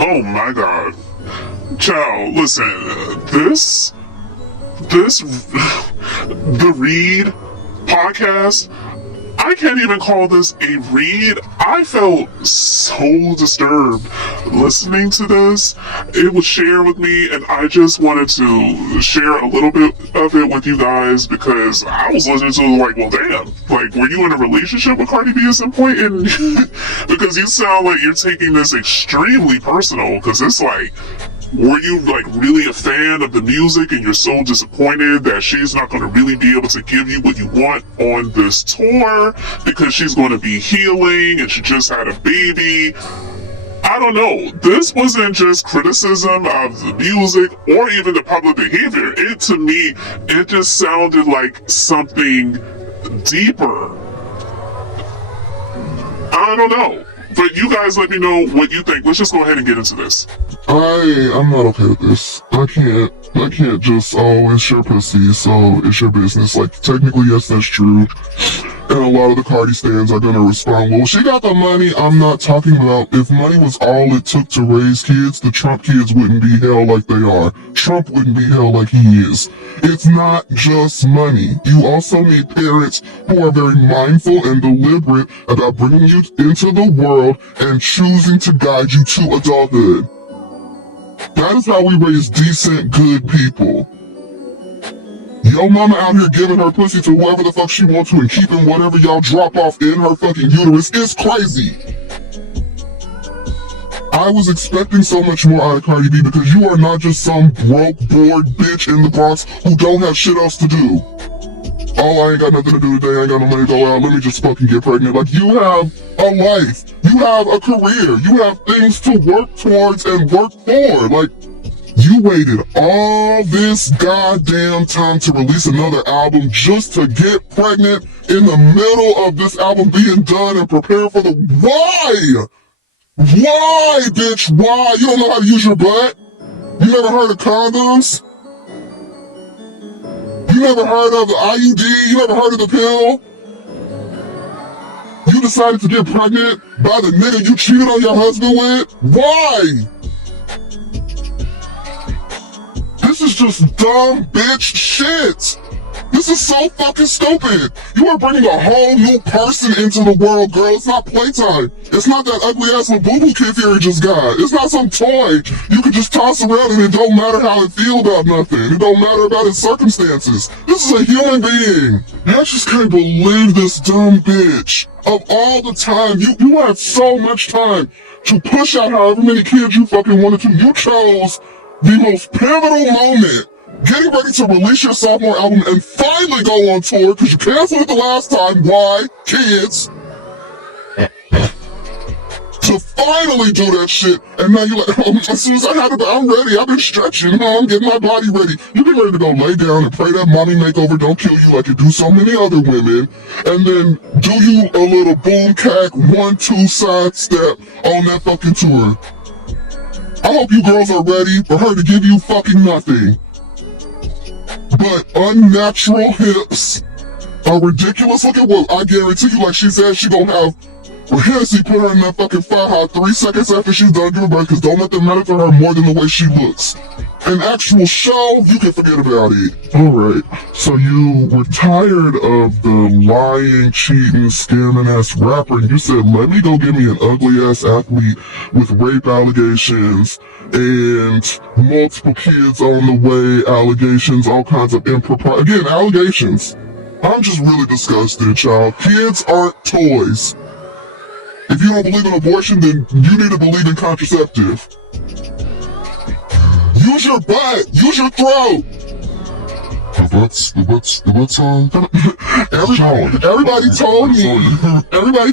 Oh my god. Child, listen, the Read podcast, I can't even call this a read. I felt so disturbed listening to this. It was shared with me, and I just wanted to share a little bit of it with you guys because I was listening to it like, well, damn. Like, were you in a relationship with Cardi B at some point? And because you sound like you're taking this extremely personal, because it's like, were you like really a fan of the music and you're so disappointed that she's not going to really be able to give you what you want on this tour because she's going to be healing and she just had a baby? I don't know. This wasn't just criticism of the music or even the public behavior. To me, it just sounded like something deeper. I don't know. But you guys let me know what you think. Let's just go ahead and get into this. I'm not okay with this. I can't just, oh, it's your pussy, so it's your business. Like, technically, yes, that's true. And a lot of the Cardi stans are gonna respond, well, she got the money. I'm not talking about, if money was all it took to raise kids, the Trump kids wouldn't be hell like they are. Trump wouldn't be hell like he is. It's not just money. You also need parents who are very mindful and deliberate about bringing you into the world and choosing to guide you to adulthood. That is how we raise decent, good people. Yo mama out here giving her pussy to whoever the fuck she wants to and keeping whatever y'all drop off in her fucking uterus is crazy. I was expecting so much more out of Cardi B because you are not just some broke, bored bitch in the Bronx who don't have shit else to do. Oh, I ain't got nothing to do today, I ain't got no money to go out, let me just fucking get pregnant. Like, you have a life, you have a career, you have things to work towards and work for. Like, you waited all this goddamn time to release another album just to get pregnant in the middle of this album being done and prepare for the... Why? Why, bitch? Why? You don't know how to use your butt? You never heard of condoms? You never heard of the IUD? You never heard of the pill? You decided to get pregnant by the nigga you cheated on your husband with? Why? This is just dumb bitch shit. This is so fucking stupid. You are bringing a whole new person into the world, girl. It's not playtime. It's not that ugly ass Labubu kid Fury just got. It's not some toy you can just toss around and it don't matter how it feel about nothing. It don't matter about its circumstances. This is a human being. I just can't believe this dumb bitch. Of all the time, you had so much time to push out however many kids you fucking wanted to. You chose the most pivotal moment, getting ready to release your sophomore album and finally go on tour because you canceled it the last time. Why? Kids. To finally do that shit, and now you're like, oh, as soon as I have it, I'm ready. I've been stretching, I'm getting my body ready. You get ready to go lay down and pray that mommy makeover don't kill you like it do so many other women, and then do you a little boom cack 1-2 side step on that fucking tour. I hope you girls are ready for her to give you fucking nothing but unnatural hips, a ridiculous looking whoop. I guarantee you, like she said, she gonna have Hennessy put her in that fucking fire hot 3 seconds after she's done giving birth, because don't let them matter to her more than the way she looks. An actual show, you can forget about it. Alright, so you were tired of the lying, cheating, scamming ass rapper, and you said, let me go get me an ugly ass athlete with rape allegations and multiple kids on the way, allegations, all kinds of impropriety. Again, allegations. I'm just really disgusted, child. Kids aren't toys. If you don't believe in abortion, then you need to believe in contraceptive. Use your butt! Use your throat! The butts on? Everybody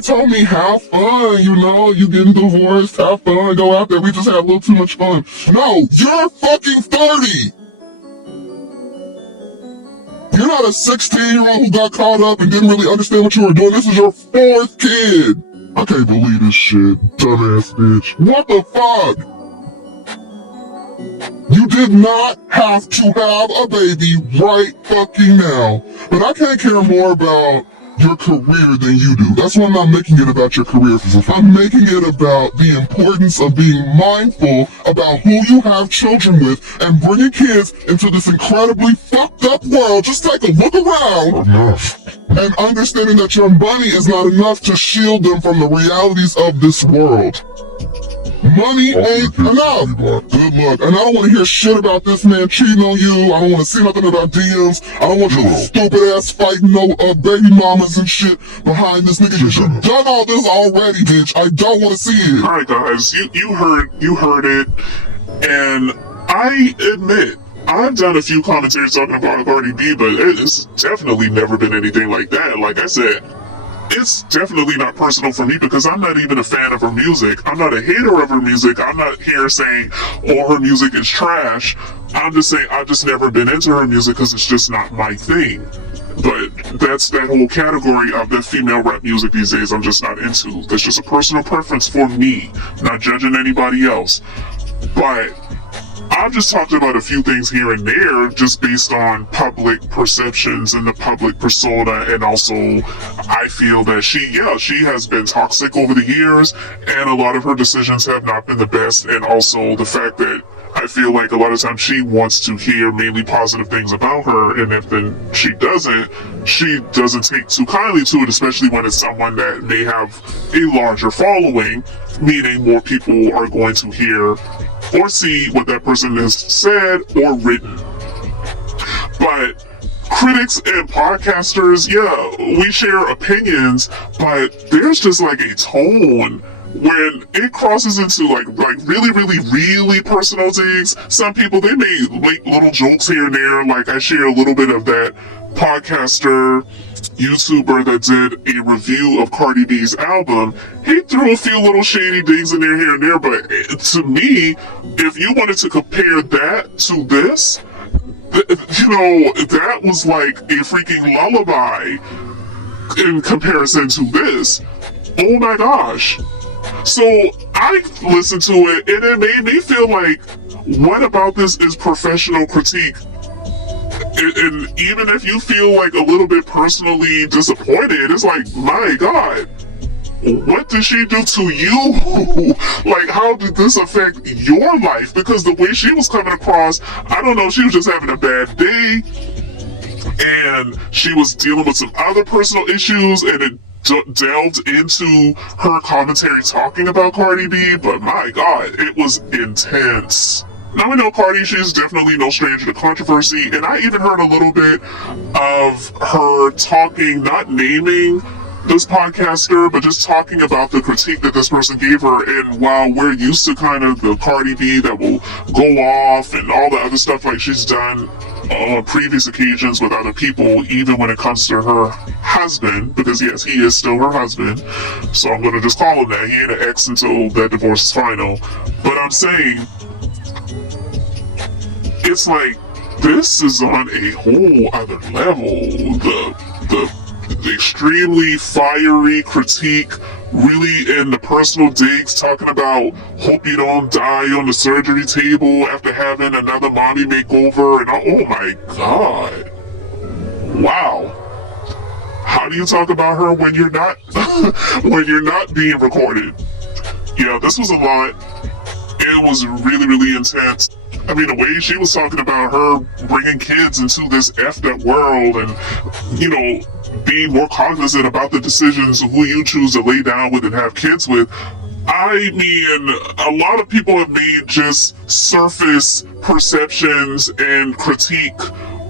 told me, have fun, you know, you getting divorced, have fun, go out there, we just had a little too much fun. No, you're fucking 30! You're not a 16-year-old who got caught up and didn't really understand what you were doing. This is your 4th kid! I can't believe this shit, dumbass bitch. What the fuck? You did not have to have a baby right fucking now. But I can't care more about your career than you do. That's why I'm not making it about your career. I'm making it about the importance of being mindful about who you have children with and bringing kids into this incredibly fucked up world. Just take a look around. And understanding that your money is not enough to shield them from the realities of this world. Money ain't enough. Good luck. And I don't want to hear shit about this man cheating on you. I don't want to see nothing about DMs. I don't want your stupid ass fighting no baby mamas and shit behind this nigga. You've done all this already, bitch. I don't want to see it. Alright guys, you heard it, and I admit, I've done a few commentaries talking about Cardi B, but it's definitely never been anything like that. Like I said, it's definitely not personal for me because I'm not even a fan of her music. I'm not a hater of her music. I'm not here saying, oh, her music is trash. I'm just saying I've just never been into her music because it's just not my thing. But that's that whole category of the female rap music these days I'm just not into. That's just a personal preference for me, not judging anybody else. But I've just talked about a few things here and there just based on public perceptions and the public persona, and also I feel that she has been toxic over the years and a lot of her decisions have not been the best, and also the fact that I feel like a lot of times she wants to hear mainly positive things about her, and if then she doesn't take too kindly to it, especially when it's someone that may have a larger following, meaning more people are going to hear or see what that person has said or written. But critics and podcasters, yeah, we share opinions, but there's just like a tone when it crosses into like really personal things. Some people, they may make little jokes here and there. Like I share a little bit of that podcaster YouTuber that did a review of Cardi B's album. He threw a few little shady things in there here and there, but to me, if you wanted to compare that to this, that was like a freaking lullaby in comparison to this. Oh my gosh. So I listened to it and it made me feel like, what about this is professional critique? And even if you feel like a little bit personally disappointed, it's like, my God, what did she do to you? Like, how did this affect your life? Because the way she was coming across, I don't know, she was just having a bad day, and she was dealing with some other personal issues, and it delved into her commentary talking about Cardi B, but my God, it was intense. Now we know Cardi, she's definitely no stranger to controversy, and I even heard a little bit of her talking, not naming this podcaster, but just talking about the critique that this person gave her. And while we're used to kind of the Cardi B that will go off and all the other stuff like she's done on previous occasions with other people, even when it comes to her husband, because yes, he is still her husband, so I'm gonna just call him that. He ain't an ex until that divorce is final. But I'm saying, it's like, this is on a whole other level. The extremely fiery critique, really in the personal digs, talking about hope you don't die on the surgery table after having another mommy makeover, and oh my God. Wow. How do you talk about her when you're not when you're not being recorded? Yeah, this was a lot. It was really intense. I mean, the way she was talking about her bringing kids into this effed up world and, being more cognizant about the decisions of who you choose to lay down with and have kids with. I mean, a lot of people have made just surface perceptions and critique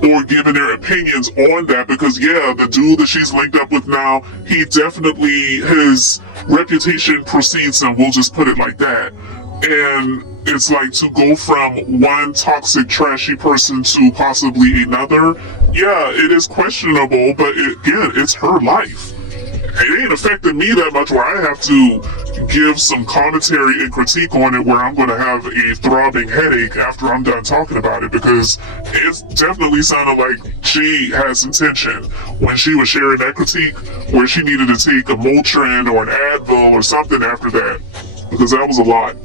or given their opinions on that because, yeah, the dude that she's linked up with now, he definitely, his reputation precedes him, we'll just put it like that. And it's like, to go from one toxic, trashy person to possibly another, yeah, it is questionable, but again, it's her life. It ain't affecting me that much where I have to give some commentary and critique on it where I'm going to have a throbbing headache after I'm done talking about it, because it definitely sounded like she had some tension when she was sharing that critique, where she needed to take a Motrin or an Advil or something after that, because that was a lot.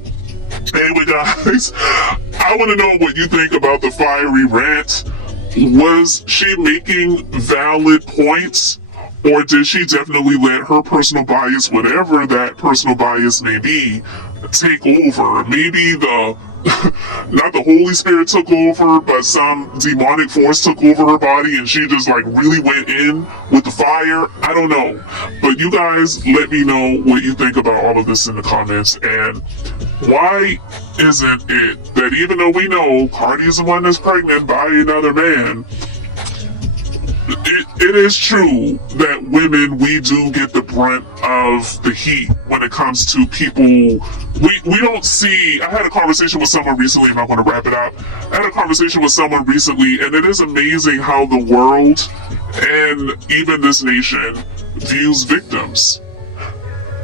Anyway, guys, I want to know what you think about the fiery rant. Was she making valid points, Or did she definitely let her personal bias, whatever that personal bias may be, take over? Maybe the not the Holy Spirit took over, but some demonic force took over her body and she just like really went in with the fire. I don't know. But you guys let me know what you think about all of this in the comments. And why isn't it that even though we know Cardi is the one that's pregnant by another man, it is true that women, we do get the brunt of the heat when it comes to people. We don't see. I had a conversation with someone recently, and I'm going to wrap it up. I had a conversation with someone recently, and it is amazing how the world and even this nation views victims.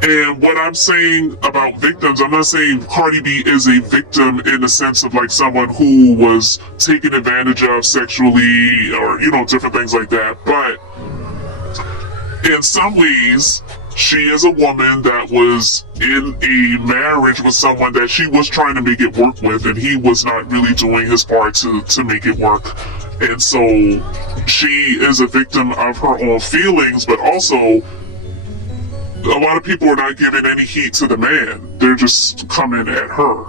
And what I'm saying about victims, I'm not saying Cardi B is a victim in the sense of like someone who was taken advantage of sexually or, different things like that. But in some ways, she is a woman that was in a marriage with someone that she was trying to make it work with, and he was not really doing his part to make it work. And so she is a victim of her own feelings, but also a lot of people are not giving any heat to the man. They're just coming at her,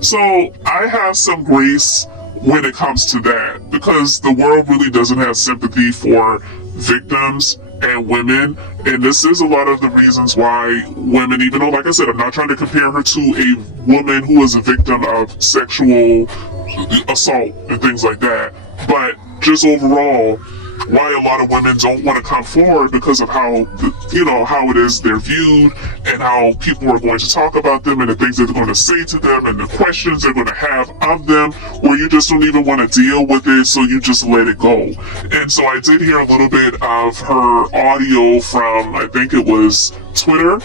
So I have some grace when it comes to that, because the world really doesn't have sympathy for victims and women. And this is a lot of the reasons why women, even though, like I said, I'm not trying to compare her to a woman who is a victim of sexual assault and things like that, but just overall, why a lot of women don't want to come forward because of how, how it is they're viewed and how people are going to talk about them and the things that they're going to say to them and the questions they're going to have of them, or you just don't even want to deal with it, so you just let it go. And so I did hear a little bit of her audio from, I think it was Twitter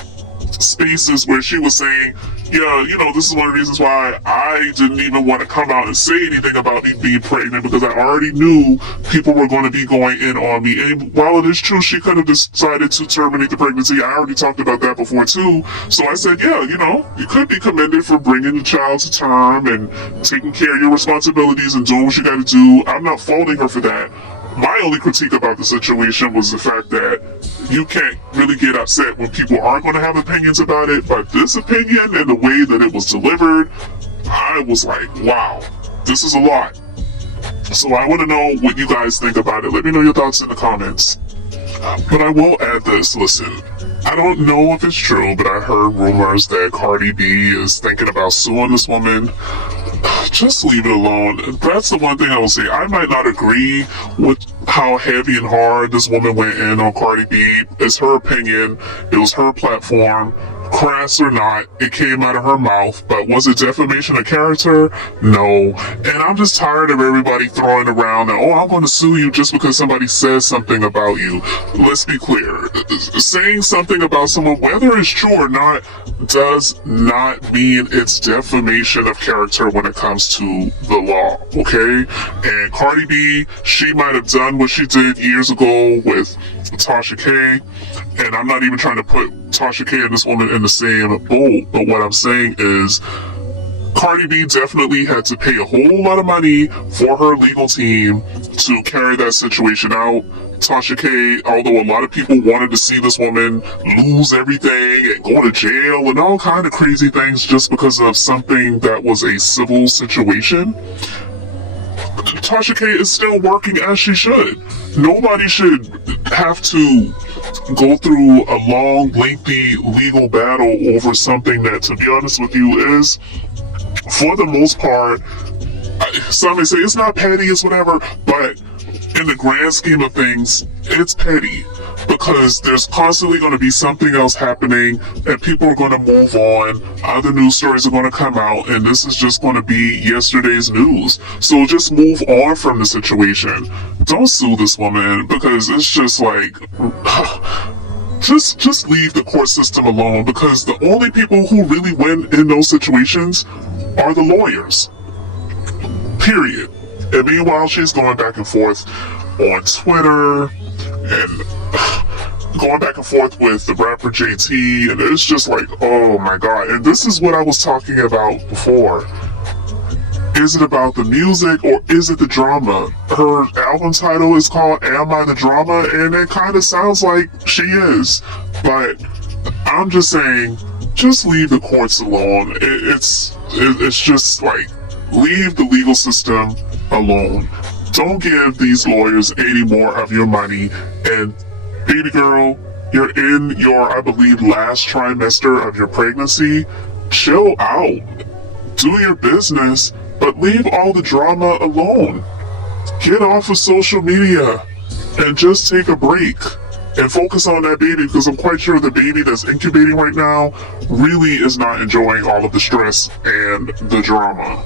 Spaces, where she was saying, yeah, this is one of the reasons why I didn't even want to come out and say anything about me being pregnant, because I already knew people were going to be going in on me. And while it is true she could have decided to terminate the pregnancy, I already talked about that before too. So I said, yeah, you could be commended for bringing the child to term and taking care of your responsibilities and doing what you got to do. I'm not faulting her for that. My only critique about the situation was the fact that you can't really get upset when people aren't going to have opinions about it, but this opinion and the way that it was delivered, I was like, wow, this is a lot. So I want to know what you guys think about it. Let me know your thoughts in the comments. But I will add this, listen, I don't know if it's true, but I heard rumors that Cardi B is thinking about suing this woman. Just leave it alone. That's the one thing I will say. I might not agree with how heavy and hard this woman went in on Cardi B. It's her opinion. It was her platform. Crass or not, it came out of her mouth. But was it defamation of character? No. And I'm just tired of everybody throwing around that, I'm going to sue you just because somebody says something about you. Let's be clear. Saying something about someone, whether it's true or not, does not mean it's defamation of character when it comes to the law, okay? And Cardi B, she might have done what she did years ago with Tasha K, and I'm not even trying to put Tasha K and this woman in the same boat, but what I'm saying is Cardi B definitely had to pay a whole lot of money for her legal team to carry that situation out. Tasha K, although a lot of people wanted to see this woman lose everything and go to jail and all kind of crazy things just because of something that was a civil situation, Tasha K is still working as she should. Nobody should have to go through a long, lengthy legal battle over something that, to be honest with you, is, for the most part, some may say it's not petty, it's whatever, but in the grand scheme of things, it's petty, because there's constantly going to be something else happening and people are going to move on, other news stories are going to come out, and this is just going to be yesterday's news. So just move on from the situation. Don't sue this woman, because it's just like, just leave the court system alone, because the only people who really win in those situations are the lawyers. Period. And meanwhile, she's going back and forth on Twitter and going back and forth with the rapper JT, and it's just like, oh my god. And this is what I was talking about before. Is it about the music or is it the drama? Her album title is called Am I the Drama? And it kind of sounds like she is. But I'm just saying, just leave the courts alone. It's just like, leave the legal system alone. Don't give these lawyers any more of your money. And baby girl, you're in your, I believe, last trimester of your pregnancy. Chill out. Do your business, but leave all the drama alone. Get off of social media and just take a break and focus on that baby, because I'm quite sure the baby that's incubating right now really is not enjoying all of the stress and the drama.